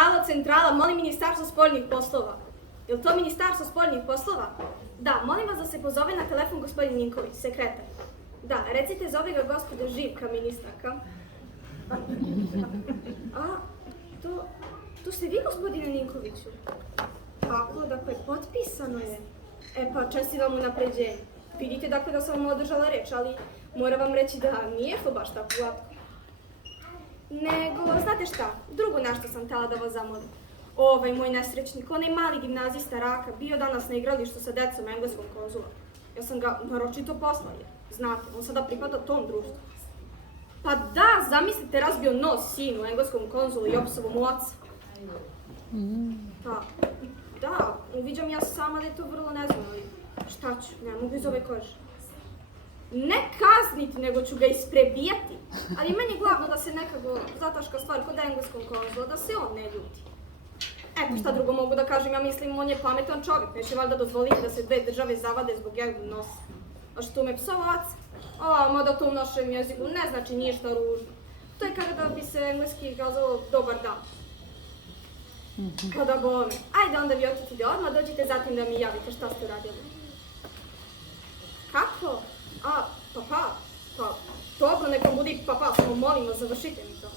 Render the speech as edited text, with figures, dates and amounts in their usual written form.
Alo, centrala, molim Ministarstvo spoljnih poslova. Je li to Ministarstvo spoljnih poslova? Da, molim vas da se pozove na telefon gospodin Ninković, sekretar. Da, recite zove ga gospođa Živka, ministarka. A, to ste vi gospodine Ninkoviću? Tako, dakle, potpisano je. E pa, čestitam unapređenje. Vidite dakle da sam vam održala reč, ali moram vam reći da nije to baš tako glatko. Nego, znate šta, drugo nešto sam htjela da vas zamolim. Ovaj moj nesrećnik, onaj mali gimnazista Raka, bio danas na igralištu sa decom engleskog konzula. Ja sam ga naročito poslala, znate, on sada pripada tom društvu. Pa da, zamislite, razbio nos sinu engleskom konzulu i opsovom u oca. Pa, da, uviđam ja sama da je to vrlo nezgodno, ali šta ću, ne mogu iz ove kože. Ne kazniti, nego ću ga isprebijati. Ali meni je glavno da se nekako zataška stvar kod engleskog konzula, da se on ne ljuti. Eto, šta drugo mogu da kažem, ja mislim, on je pametan čovjek, neće valjda dozvoliti da se dve države zavade zbog jednog nosa. A što me psovac? Mada to u našem jeziku ne znači ništa ružno. To je kada bi se engleski kazalo dobar dan. Kada bome. Ajde onda vi otetite odmah, dođite zatim da mi javite šta ste uradili. Kako? Pa, dobro, neka budi pa, samo molim vas, završite mi to.